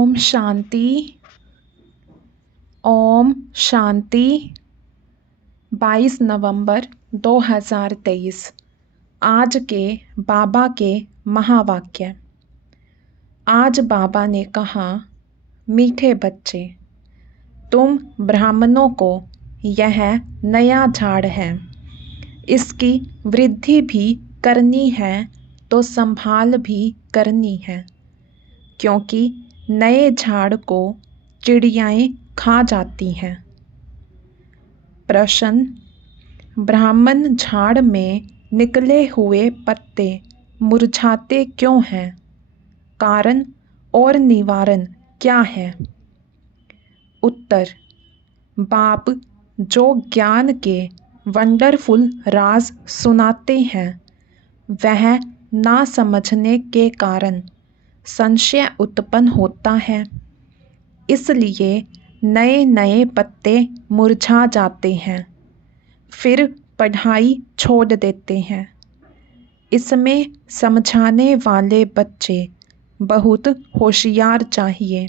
ओम शांति। ओम शांति। 22 नवंबर 2023। आज के बाबा के महावाक्य। आज बाबा ने कहा, मीठे बच्चे, तुम ब्राह्मणों को यह नया झाड़ है, इसकी वृद्धि भी करनी है तो संभाल भी करनी है, क्योंकि नए झाड़ को चिड़ियाएँ खा जाती हैं। प्रश्न: ब्राह्मण झाड़ में निकले हुए पत्ते मुरझाते क्यों हैं? कारण और निवारण क्या है? उत्तर: बाप जो ज्ञान के वंडरफुल राज सुनाते हैं, वह ना समझने के कारण संशय उत्पन्न होता है, इसलिए नए नए पत्ते मुरझा जाते हैं, फिर पढ़ाई छोड़ देते हैं। इसमें समझाने वाले बच्चे बहुत होशियार चाहिए।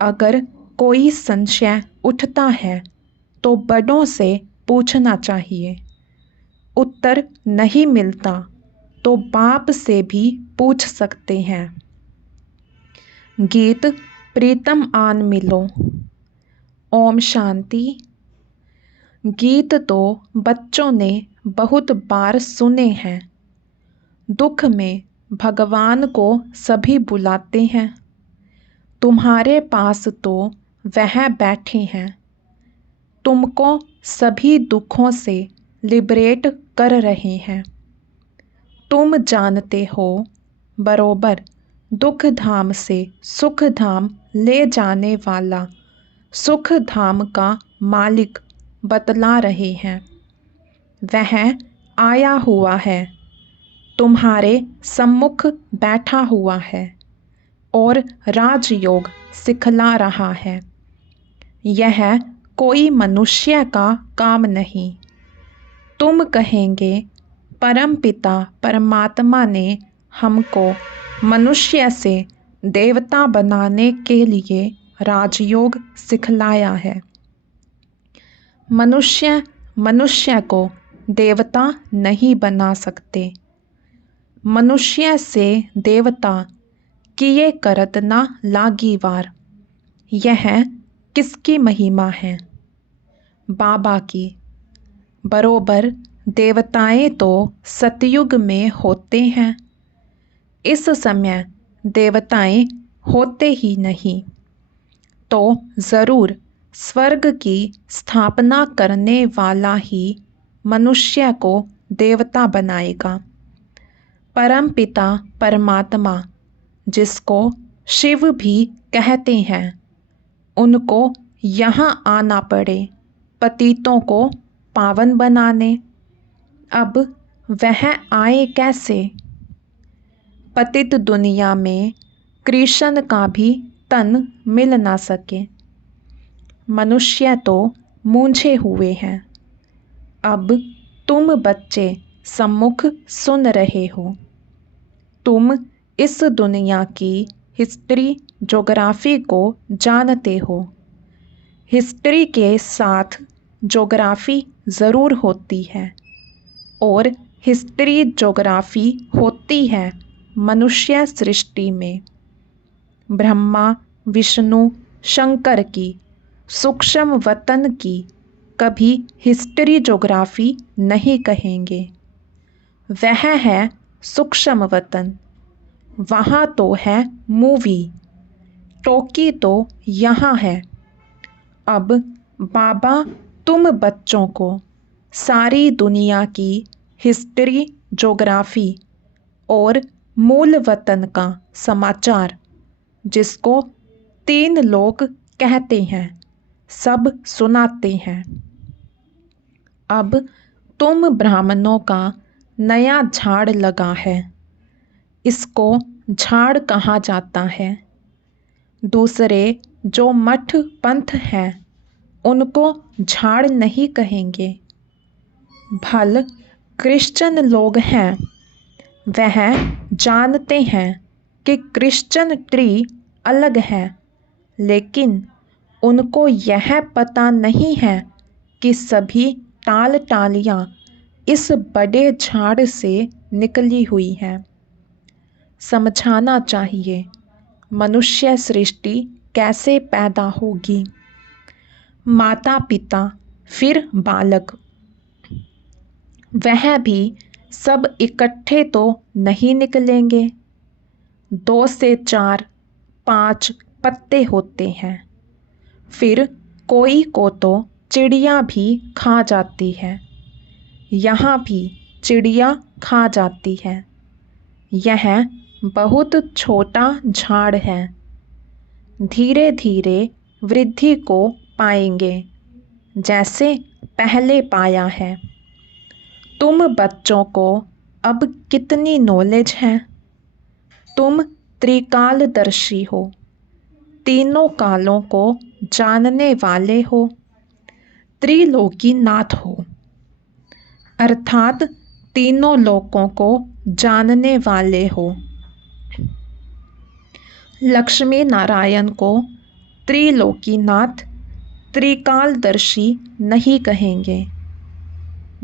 अगर कोई संशय उठता है तो बड़ों से पूछना चाहिए। उत्तर नहीं मिलता तो बाप से भी पूछ सकते हैं। गीत प्रीतम आन मिलो। ओम शांति। गीत तो बच्चों ने बहुत बार सुने हैं। दुख में भगवान को सभी बुलाते हैं। तुम्हारे पास तो वह बैठे हैं, तुमको सभी दुखों से लिबरेट कर रहे हैं। तुम जानते हो बरोबर दुख धाम से सुख धाम ले जाने वाला सुख धाम का मालिक बतला रहे हैं। वह आया हुआ है, तुम्हारे सम्मुख बैठा हुआ है और राजयोग सिखला रहा है। यह कोई मनुष्य का काम नहीं। तुम कहेंगे, परमपिता परमात्मा ने हमको मनुष्य से देवता बनाने के लिए राजयोग सिखलाया है। मनुष्य को देवता नहीं बना सकते। मनुष्य से देवता किए करत ना लागी वार। यह किसकी महिमा है? बाबा की। बरोबर देवताएं तो सतयुग में होते हैं। इस समय देवताएं होते ही नहीं, तो ज़रूर स्वर्ग की स्थापना करने वाला ही मनुष्य को देवता बनाएगा। परमपिता परमात्मा, जिसको शिव भी कहते हैं, उनको यहाँ आना पड़े पतितों को पावन बनाने। अब वह आए कैसे? पतित दुनिया में कृष्ण का भी तन मिल ना सके। मनुष्य तो मूंझे हुए हैं। अब तुम बच्चे सम्मुख सुन रहे हो। तुम इस दुनिया की हिस्ट्री ज्योग्राफी को जानते हो। हिस्ट्री के साथ ज्योग्राफी ज़रूर होती है, और हिस्ट्री ज्योग्राफी होती है मनुष्य सृष्टि में। ब्रह्मा विष्णु शंकर की सूक्ष्म वतन की कभी हिस्ट्री ज्योग्राफी नहीं कहेंगे। वह है सूक्ष्म वतन। वहाँ तो है मूवी, टोकी तो यहाँ है। अब बाबा तुम बच्चों को सारी दुनिया की हिस्ट्री ज्योग्राफी और मूल वतन का समाचार, जिसको 3 लोक कहते हैं, सब सुनाते हैं। अब तुम ब्राह्मणों का नया झाड़ लगा है, इसको झाड़ कहा जाता है। दूसरे जो मठ पंथ हैं, उनको झाड़ नहीं कहेंगे। भल क्रिश्चियन लोग हैं, वह जानते हैं कि क्रिश्चियन ट्री अलग हैं, लेकिन उनको यह पता नहीं है कि सभी टाल टालियाँ इस बड़े झाड़ से निकली हुई हैं। समझाना चाहिए मनुष्य सृष्टि कैसे पैदा होगी। माता पिता फिर बालक, वह भी सब इकट्ठे तो नहीं निकलेंगे। 2 से 4, 5 पत्ते होते हैं। फिर कोई को तो चिड़िया भी खा जाती है। यहाँ भी चिड़िया खा जाती है। यह बहुत छोटा झाड़ है। धीरे धीरे वृद्धि को पाएंगे, जैसे पहले पाया है। तुम बच्चों को अब कितनी नॉलेज है। तुम त्रिकालदर्शी हो, तीनों कालों को जानने वाले हो, त्रिलोकीनाथ हो, अर्थात तीनों लोकों को जानने वाले हो। लक्ष्मी नारायण को त्रिलोकीनाथ, त्रिकालदर्शी नहीं कहेंगे।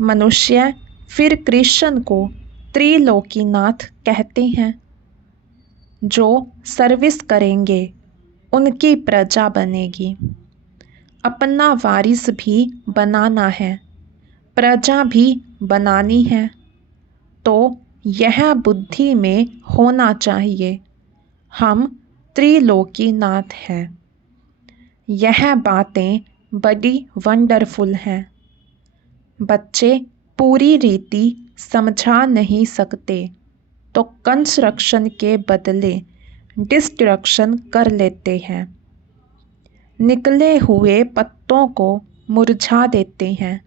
मनुष्य फिर कृष्ण को त्रिलोकीनाथ कहते हैं। जो सर्विस करेंगे उनकी प्रजा बनेगी। अपना वारिस भी बनाना है, प्रजा भी बनानी है, तो यह बुद्धि में होना चाहिए हम त्रिलोकीनाथ हैं। यह बातें बड़ी वंडरफुल हैं। बच्चे पूरी रीति समझा नहीं सकते तो कंस्ट्रक्शन के बदले डिस्ट्रक्शन कर लेते हैं। निकले हुए पत्तों को मुरझा देते हैं,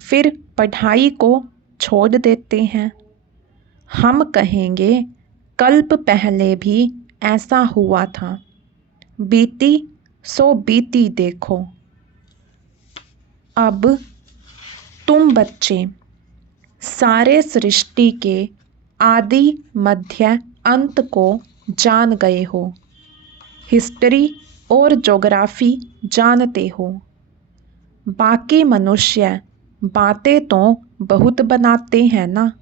फिर पढ़ाई को छोड़ देते हैं। हम कहेंगे कल्प पहले भी ऐसा हुआ था, बीती सो बीती देखो। अब तुम बच्चे सारे सृष्टि के आदि मध्य अंत को जान गए हो। हिस्ट्री और ज्योग्राफी जानते हो। बाकी मनुष्य बातें तो बहुत बनाते हैं ना,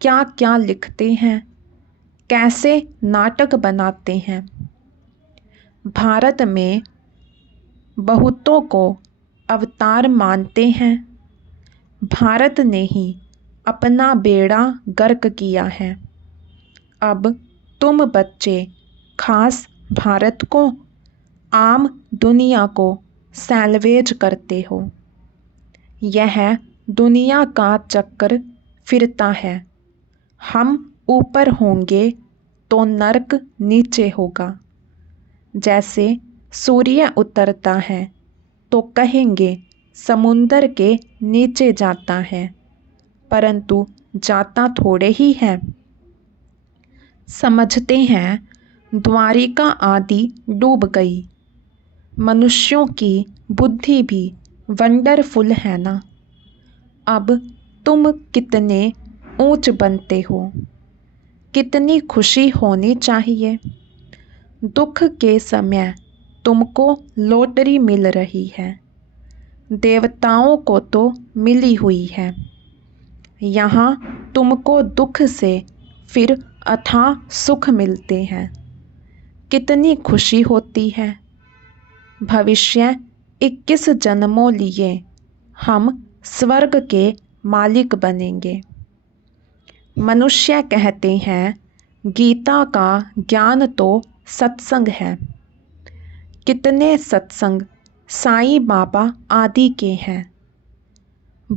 क्या क्या लिखते हैं, कैसे नाटक बनाते हैं। भारत में बहुतों को अवतार मानते हैं। भारत ने ही अपना बेड़ा गर्क किया है। अब तुम बच्चे खास भारत को, आम दुनिया को सैल्वेज करते हो। यह दुनिया का चक्कर फिरता है। हम ऊपर होंगे तो नरक नीचे होगा। जैसे सूर्य उतरता है तो कहेंगे समुंदर के नीचे जाता है, परंतु जाता थोड़े ही है। समझते हैं द्वारिका आदि डूब गई। मनुष्यों की बुद्धि भी वंडरफुल है ना। अब तुम कितने ऊंच बनते हो, कितनी खुशी होनी चाहिए। दुख के समय तुमको लॉटरी मिल रही है, देवताओं को तो मिली हुई है। यहाँ तुमको दुख से फिर अथाह सुख मिलते हैं, कितनी खुशी होती है। भविष्य 21 जन्मों लिए हम स्वर्ग के मालिक बनेंगे। मनुष्य कहते हैं गीता का ज्ञान तो सत्संग है। कितने सत्संग साईं बाबा आदि के हैं।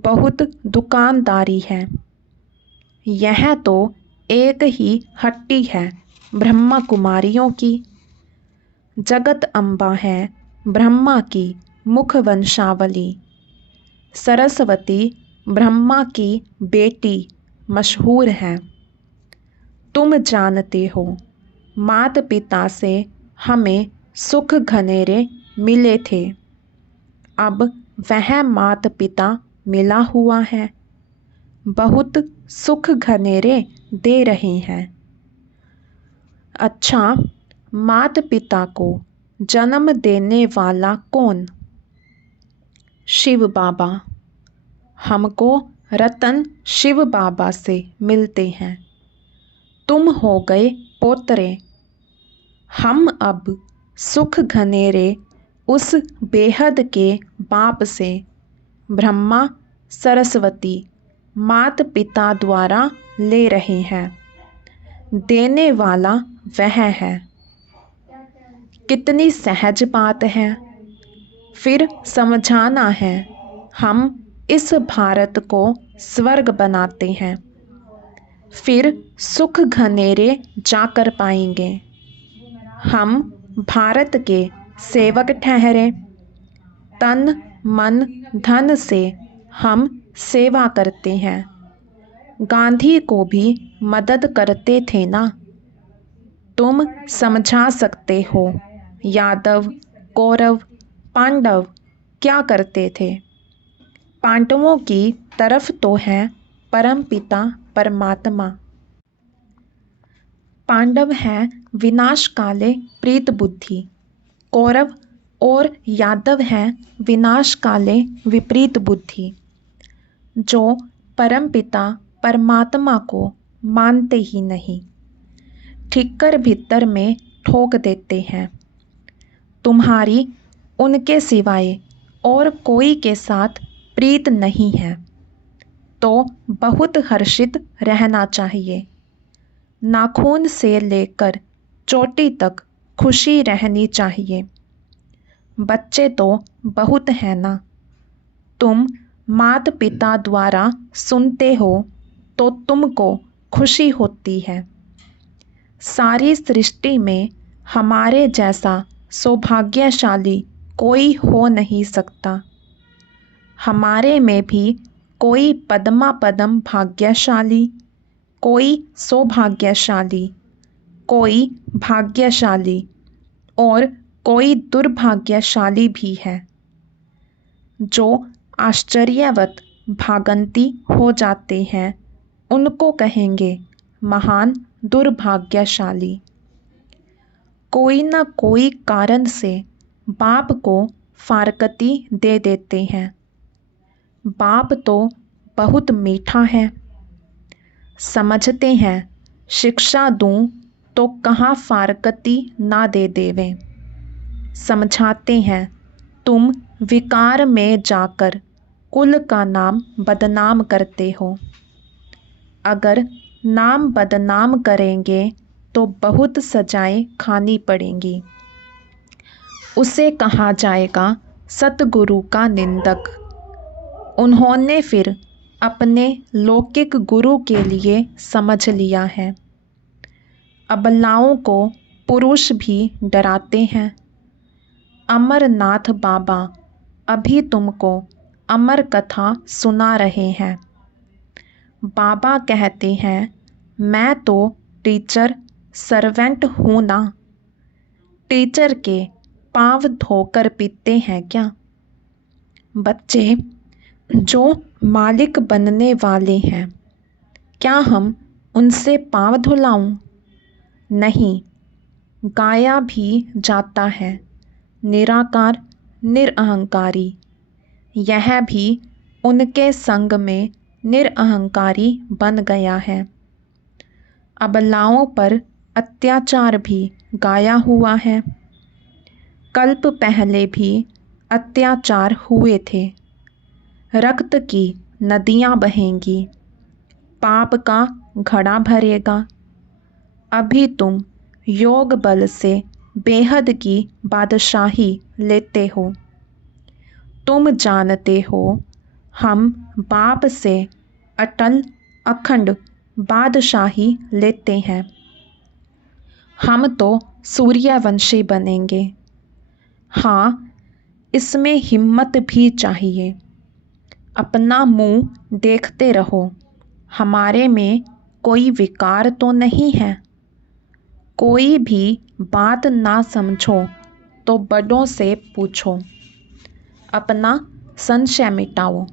बहुत दुकानदारी है। यह तो एक ही हट्टी है ब्रह्मा कुमारियों की। जगत अम्बा है ब्रह्मा की मुख वंशावली। सरस्वती ब्रह्मा की बेटी मशहूर है। तुम जानते हो मात पिता से हमें सुख घनेरे मिले थे। अब वह मात पिता मिला हुआ है, बहुत सुख घनेरे दे रहे हैं। अच्छा, मात पिता को जन्म देने वाला कौन? शिव बाबा। हमको रतन शिव बाबा से मिलते हैं। तुम हो गए पोतरे। हम अब सुख घनेरे उस बेहद के बाप से, ब्रह्मा सरस्वती मात पिता द्वारा ले रहे हैं। देने वाला वह है। कितनी सहज बात है। फिर समझाना है। हम इस भारत को स्वर्ग बनाते हैं, फिर सुख घनेरे जाकर पाएंगे। हम भारत के सेवक ठहरे। तन मन धन से हम सेवा करते हैं। गांधी को भी मदद करते थे ना। तुम समझा सकते हो यादव, कौरव, पांडव क्या करते थे। पांडवों की तरफ तो है परमपिता परमात्मा। पांडव है विनाश काले प्रीत बुद्धि। कौरव और यादव है विनाश काले विपरीत बुद्धि, जो परमपिता परमात्मा को मानते ही नहीं, ठिक्कर भीतर में ठोक देते हैं। तुम्हारी उनके सिवाय और कोई के साथ प्रीत नहीं है तो बहुत हर्षित रहना चाहिए। नाखून से लेकर चोटी तक खुशी रहनी चाहिए। बच्चे तो बहुत हैं ना। तुम मात पिता द्वारा सुनते हो तो तुमको खुशी होती है। सारी सृष्टि में हमारे जैसा सौभाग्यशाली कोई हो नहीं सकता। हमारे में भी कोई पद्मा पद्म भाग्यशाली, कोई सौभाग्यशाली, कोई भाग्यशाली और कोई दुर्भाग्यशाली भी है। जो आश्चर्यवत भागंती हो जाते हैं उनको कहेंगे महान दुर्भाग्यशाली। कोई न कोई कारण से बाप को फारकती दे देते हैं। बाप तो बहुत मीठा है। समझते हैं शिक्षा दूं तो कहाँ फारकती ना दे देवें। समझाते हैं तुम विकार में जाकर कुल का नाम बदनाम करते हो। अगर नाम बदनाम करेंगे तो बहुत सजाएं खानी पड़ेंगी। उसे कहा जाएगा सतगुरु का निंदक। उन्होंने फिर अपने लौकिक गुरु के लिए समझ लिया है। अबलाओं को पुरुष भी डराते हैं। अमरनाथ बाबा अभी तुमको अमर कथा सुना रहे हैं। बाबा कहते हैं मैं तो टीचर सर्वेंट हूँ ना। टीचर के पाँव धोकर पीते हैं क्या? बच्चे जो मालिक बनने वाले हैं, क्या हम उनसे पाँव धुलाऊं? नहीं, गाया भी जाता है निराकार निरअहंकारी। यह भी उनके संग में निरअहंकारी बन गया है। अबलाओं पर अत्याचार भी गाया हुआ है। कल्प पहले भी अत्याचार हुए थे। रक्त की नदियाँ बहेंगी, पाप का घड़ा भरेगा। अभी तुम योग बल से बेहद की बादशाही लेते हो। तुम जानते हो हम बाप से अटल अखंड बादशाही लेते हैं। हम तो सूर्यवंशी बनेंगे। हाँ, इसमें हिम्मत भी चाहिए। अपना मुंह देखते रहो। हमारे में कोई विकार तो नहीं है। कोई भी बात ना समझो तो बड़ों से पूछो। अपना संशय मिटाओ।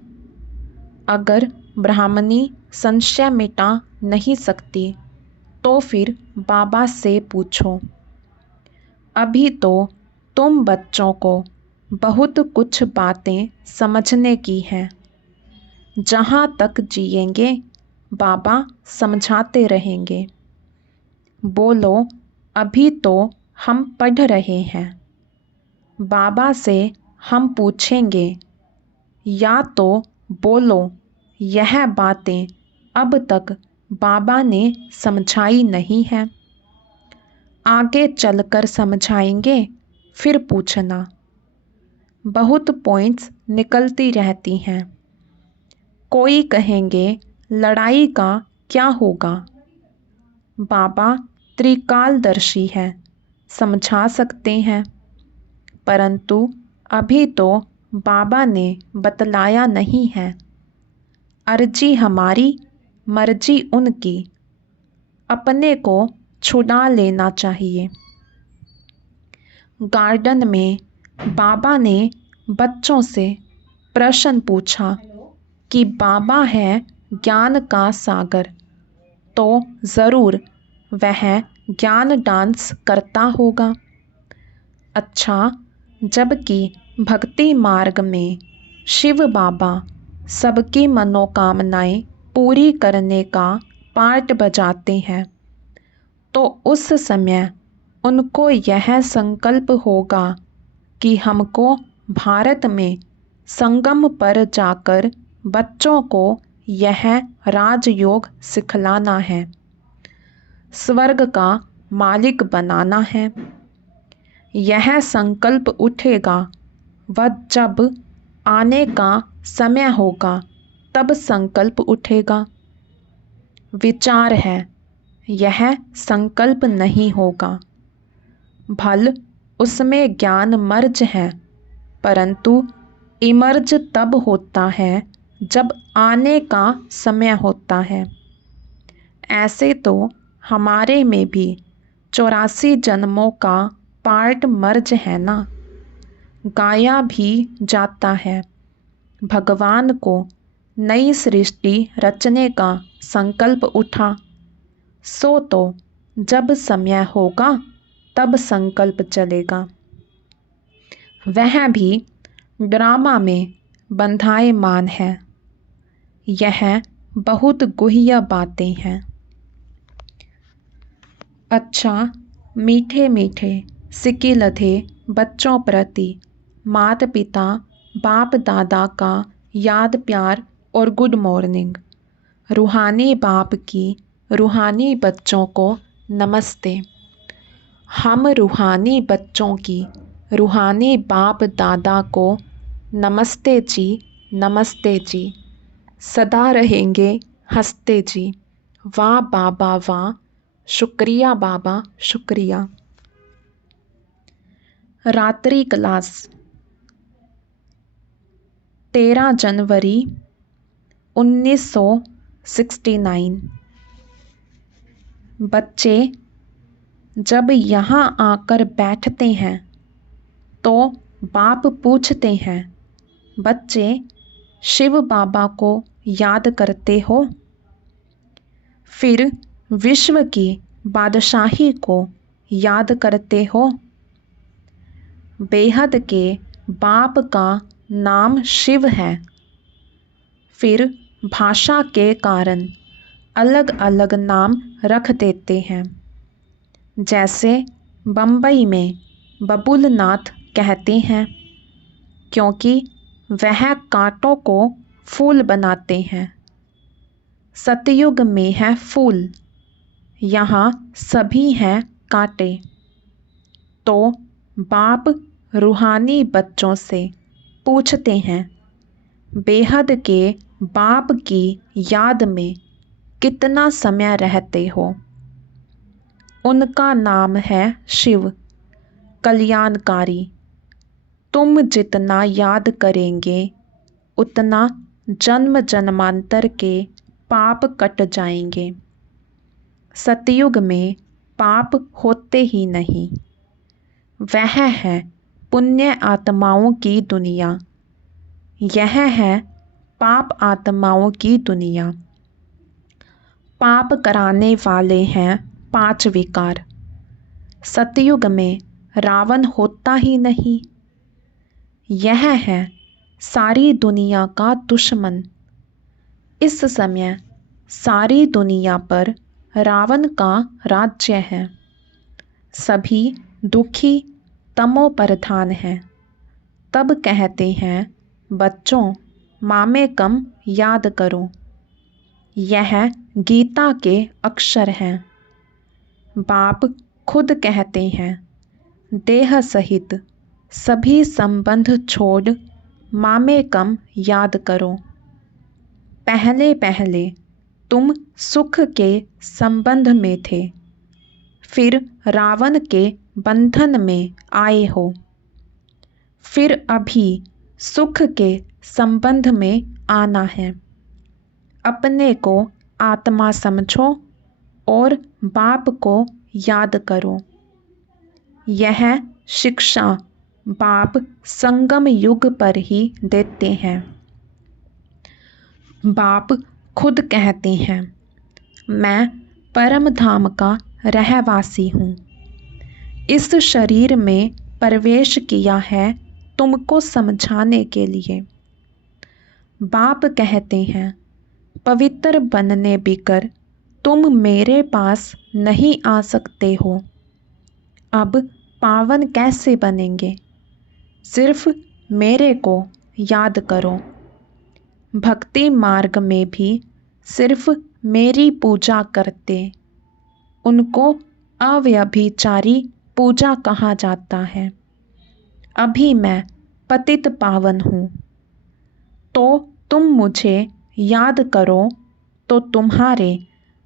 अगर ब्राह्मणी संशय मिटा नहीं सकती तो फिर बाबा से पूछो। अभी तो तुम बच्चों को बहुत कुछ बातें समझने की हैं। जहाँ तक जिएंगे बाबा समझाते रहेंगे। बोलो, अभी तो हम पढ़ रहे हैं। बाबा से हम पूछेंगे, या तो बोलो यह बातें अब तक बाबा ने समझाई नहीं है। आगे चलकर समझाएंगे, फिर पूछना। बहुत पॉइंट्स निकलती रहती हैं। कोई कहेंगे लड़ाई का क्या होगा। बाबा त्रिकालदर्शी है, समझा सकते हैं, परंतु अभी तो बाबा ने बतलाया नहीं है। अर्जी हमारी, मर्जी उनकी। अपने को छुड़ा लेना चाहिए। गार्डन में बाबा ने बच्चों से प्रश्न पूछा कि बाबा है ज्ञान का सागर, तो ज़रूर वह ज्ञान डांस करता होगा। अच्छा, जबकि भक्ति मार्ग में शिव बाबा सबकी मनोकामनाएं पूरी करने का पार्ट बजाते हैं, तो उस समय उनको यह संकल्प होगा कि हमको भारत में संगम पर जाकर बच्चों को यह राजयोग सिखलाना है, स्वर्ग का मालिक बनाना है। यह संकल्प उठेगा व जब आने का समय होगा तब संकल्प उठेगा। विचार है, यह संकल्प नहीं होगा। भल उसमें ज्ञान मर्ज है, परंतु इमर्ज तब होता है जब आने का समय होता है। ऐसे तो हमारे में भी 84 जन्मों का पार्ट मर्ज है ना। गाया भी जाता है, भगवान को नई सृष्टि रचने का संकल्प उठा, सो तो जब समय होगा तब संकल्प चलेगा। वह भी ड्रामा में बंधायमान है। यह बहुत गुह्य बातें हैं। अच्छा, मीठे मीठे सिक्के लधे बच्चों प्रति माता पिता बाप दादा का याद प्यार और गुड मॉर्निंग। रूहानी बाप की रूहानी बच्चों को नमस्ते। हम रूहानी बच्चों की रूहानी बाप दादा को नमस्ते जी, नमस्ते जी। सदा रहेंगे हंसते जी। वाह बाबा वाह, शुक्रिया बाबा शुक्रिया। रात्रि क्लास 13 जनवरी 1969। बच्चे जब यहाँ आकर बैठते हैं तो बाप पूछते हैं, बच्चे शिव बाबा को याद करते हो? फिर विश्व की बादशाही को याद करते हो? बेहद के बाप का नाम शिव है। फिर भाषा के कारण अलग अलग नाम रख देते हैं। जैसे बम्बई में बबुलनाथ कहते हैं, क्योंकि वह कांटों को फूल बनाते हैं। सतयुग में है फूल, यहाँ सभी हैं कांटे। तो बाप रूहानी बच्चों से पूछते हैं, बेहद के बाप की याद में कितना समय रहते हो? उनका नाम है शिव, कल्याणकारी। तुम जितना याद करेंगे उतना जन्म जन्मांतर के पाप कट जाएंगे। सतयुग में पाप होते ही नहीं। वह है पुण्य आत्माओं की दुनिया, यह है पाप आत्माओं की दुनिया। पाप कराने वाले हैं 5 विकार। सतयुग में रावण होता ही नहीं। यह है सारी दुनिया का दुश्मन। इस समय सारी दुनिया पर रावण का राज्य है। सभी दुखी तमोप्रधान हैं। तब कहते हैं, बच्चों मामे कम याद करो। यह गीता के अक्षर हैं। बाप खुद कहते हैं, देह सहित सभी संबंध छोड़ मामे कम याद करो। पहले पहले तुम सुख के संबंध में थे, फिर रावण के बंधन में आए हो, फिर अभी सुख के संबंध में आना है। अपने को आत्मा समझो और बाप को याद करो। यह शिक्षा बाप संगम युग पर ही देते हैं। बाप खुद कहते हैं, मैं परम धाम का रहवासी हूँ। इस शरीर में प्रवेश किया है तुमको समझाने के लिए। बाप कहते हैं, पवित्र बनने बिकर तुम मेरे पास नहीं आ सकते हो। अब पावन कैसे बनेंगे? सिर्फ मेरे को याद करो। भक्ति मार्ग में भी सिर्फ मेरी पूजा करते, उनको अव्यभिचारी पूजा कहा जाता है। अभी मैं पतित पावन हूँ, तो तुम मुझे याद करो तो तुम्हारे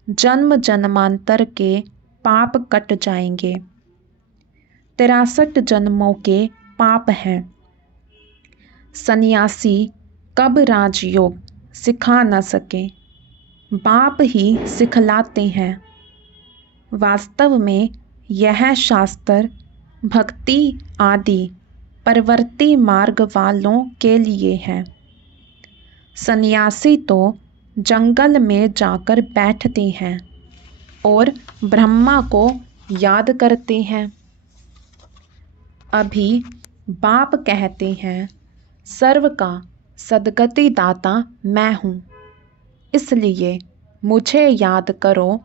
जन्म जन्मांतर के पाप कट जाएंगे। 63 जन्मों के पाप हैं। सन्यासी कब राजयोग सिखा न सके, बाप ही सिखलाते हैं। वास्तव में यह शास्त्र भक्ति आदि परवर्ती मार्ग वालों के लिए है। सन्यासी तो जंगल में जाकर बैठते हैं और ब्रह्मा को याद करते हैं। अभी बाप कहते हैं, सर्व का सद्गति दाता मैं हूँ, इसलिए मुझे याद करो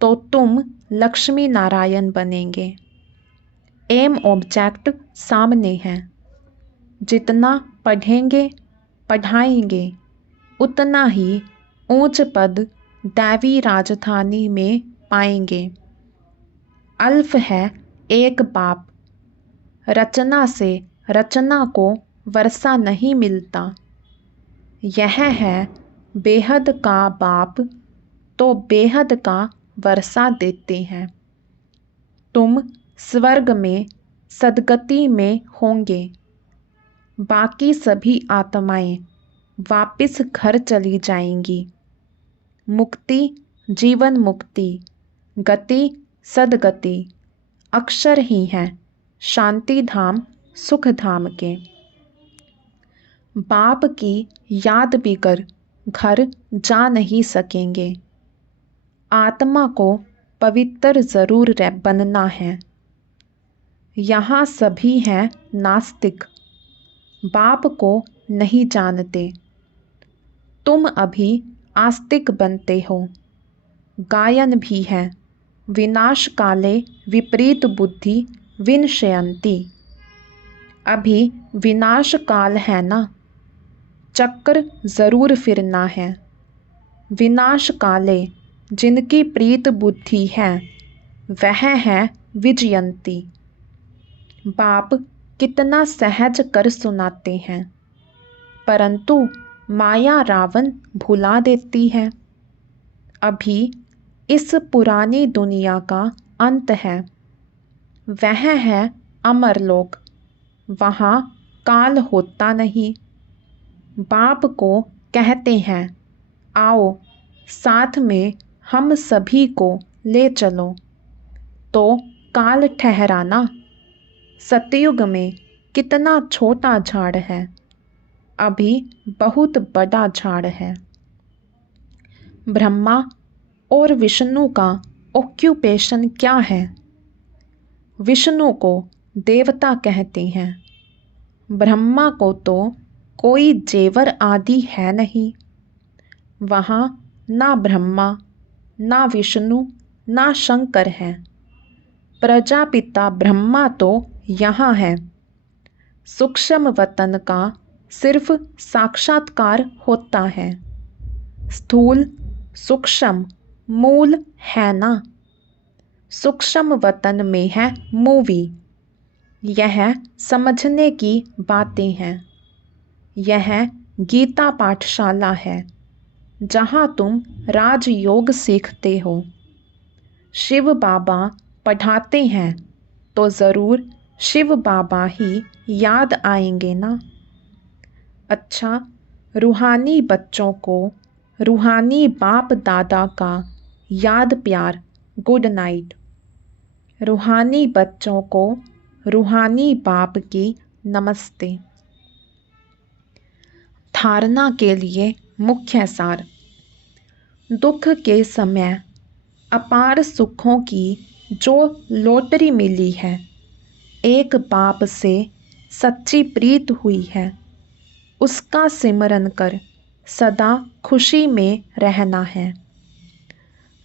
तो तुम लक्ष्मी नारायण बनेंगे। एम ऑब्जेक्ट सामने है। जितना पढ़ेंगे पढ़ाएंगे उतना ही ऊंच पद दैवी राजधानी में पाएंगे। अल्फ है एक बाप। रचना से रचना को वर्षा नहीं मिलता। यह है बेहद का बाप, तो बेहद का वर्षा देते हैं। तुम स्वर्ग में सद्गति में होंगे। बाकी सभी आत्माएं वापिस घर चली जाएंगी। मुक्ति जीवन मुक्ति, गति सद्गति अक्षर ही हैं शांति धाम सुख धाम के। बाप की याद बिगर घर जा नहीं सकेंगे। आत्मा को पवित्र जरूर बनना है। यहाँ सभी हैं नास्तिक, बाप को नहीं जानते। तुम अभी आस्तिक बनते हो। गायन भी है, विनाश काले विपरीत बुद्धि विनश्यन्ति। अभी विनाश काल है ना, चक्र जरूर फिरना है। विनाश काले जिनकी प्रीत बुद्धि है वह है विजयंती। बाप कितना सहज कर सुनाते हैं, परंतु माया रावण भुला देती है। अभी इस पुरानी दुनिया का अंत है, वह है अमरलोक। वहाँ काल होता नहीं। बाप को कहते हैं, आओ साथ में हम सभी को ले चलो, तो काल ठहराना। सतयुग में कितना छोटा झाड़ है, अभी बहुत बड़ा झाड़ है। ब्रह्मा और विष्णु का ऑक्यूपेशन क्या है? विष्णु को देवता कहते हैं। ब्रह्मा को तो कोई जेवर आदि है नहीं। वहाँ ना ब्रह्मा, ना विष्णु, ना शंकर है। प्रजापिता ब्रह्मा तो यहाँ है। सूक्ष्म वतन का सिर्फ साक्षात्कार होता है। स्थूल सूक्ष्म मूल है ना। सूक्ष्म वतन में है मूवी। यह समझने की बातें हैं। यह गीता पाठशाला है जहाँ तुम राजयोग सीखते हो। शिव बाबा पढ़ाते हैं तो ज़रूर शिव बाबा ही याद आएंगे ना। अच्छा, रूहानी बच्चों को रूहानी बाप दादा का याद प्यार गुड नाइट। रूहानी बच्चों को रूहानी बाप की नमस्ते। धारणा के लिए मुख्य सार। दुख के समय अपार सुखों की जो लॉटरी मिली है, एक बाप से सच्ची प्रीत हुई है, उसका सिमरन कर सदा खुशी में रहना है।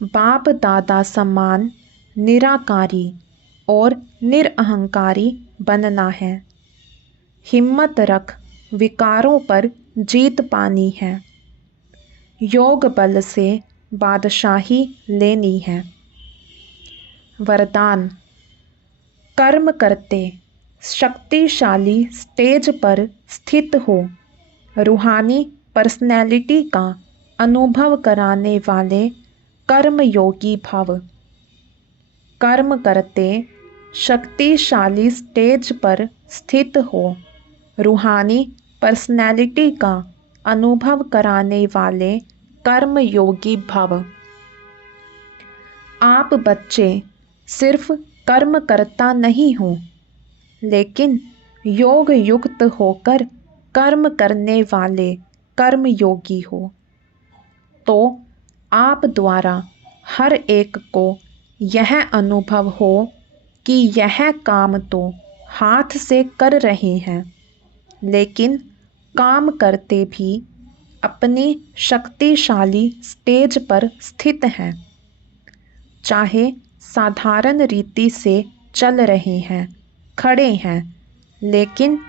बाप दादा समान निराकारी और निरअहंकारी बनना है। हिम्मत रख विकारों पर जीत पानी है। योग बल से बादशाही लेनी है। वरदान। कर्म करते शक्तिशाली स्टेज पर स्थित हो रूहानी पर्सनैलिटी का अनुभव कराने वाले कर्मयोगी भव। कर्म करते शक्तिशाली स्टेज पर स्थित हो रूहानी पर्सनैलिटी का अनुभव कराने वाले कर्मयोगी भव। आप बच्चे सिर्फ कर्म करता नहीं हो, लेकिन योग युक्त होकर कर्म करने वाले कर्मयोगी हो। तो आप द्वारा हर एक को यह अनुभव हो कि यह काम तो हाथ से कर रहे हैं, लेकिन काम करते भी अपनी शक्तिशाली स्टेज पर स्थित हैं। चाहे साधारण रीति से चल रहे हैं, खड़े हैं, लेकिन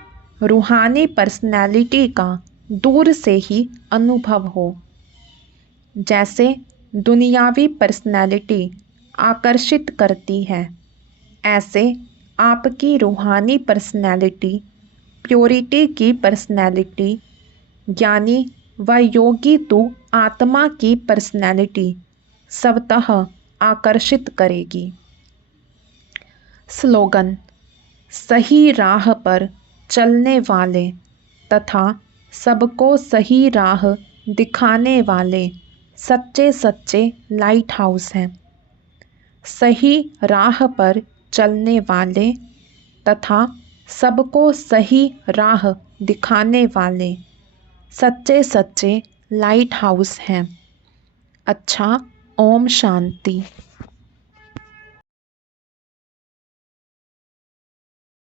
रूहानी पर्सनैलिटी का दूर से ही अनुभव हो। जैसे दुनियावी पर्सनैलिटी आकर्षित करती है, ऐसे आपकी रूहानी पर्सनैलिटी, प्योरिटी की पर्सनैलिटी, ज्ञानी व योगी तू आत्मा की पर्सनैलिटी स्वतः आकर्षित करेगी। स्लोगन। सही राह पर चलने वाले तथा सबको सही राह दिखाने वाले सच्चे सच्चे लाइट हाउस हैं। सही राह पर चलने वाले तथा सबको सही राह दिखाने वाले सच्चे सच्चे लाइट हाउस हैं। अच्छा, ओम शांति।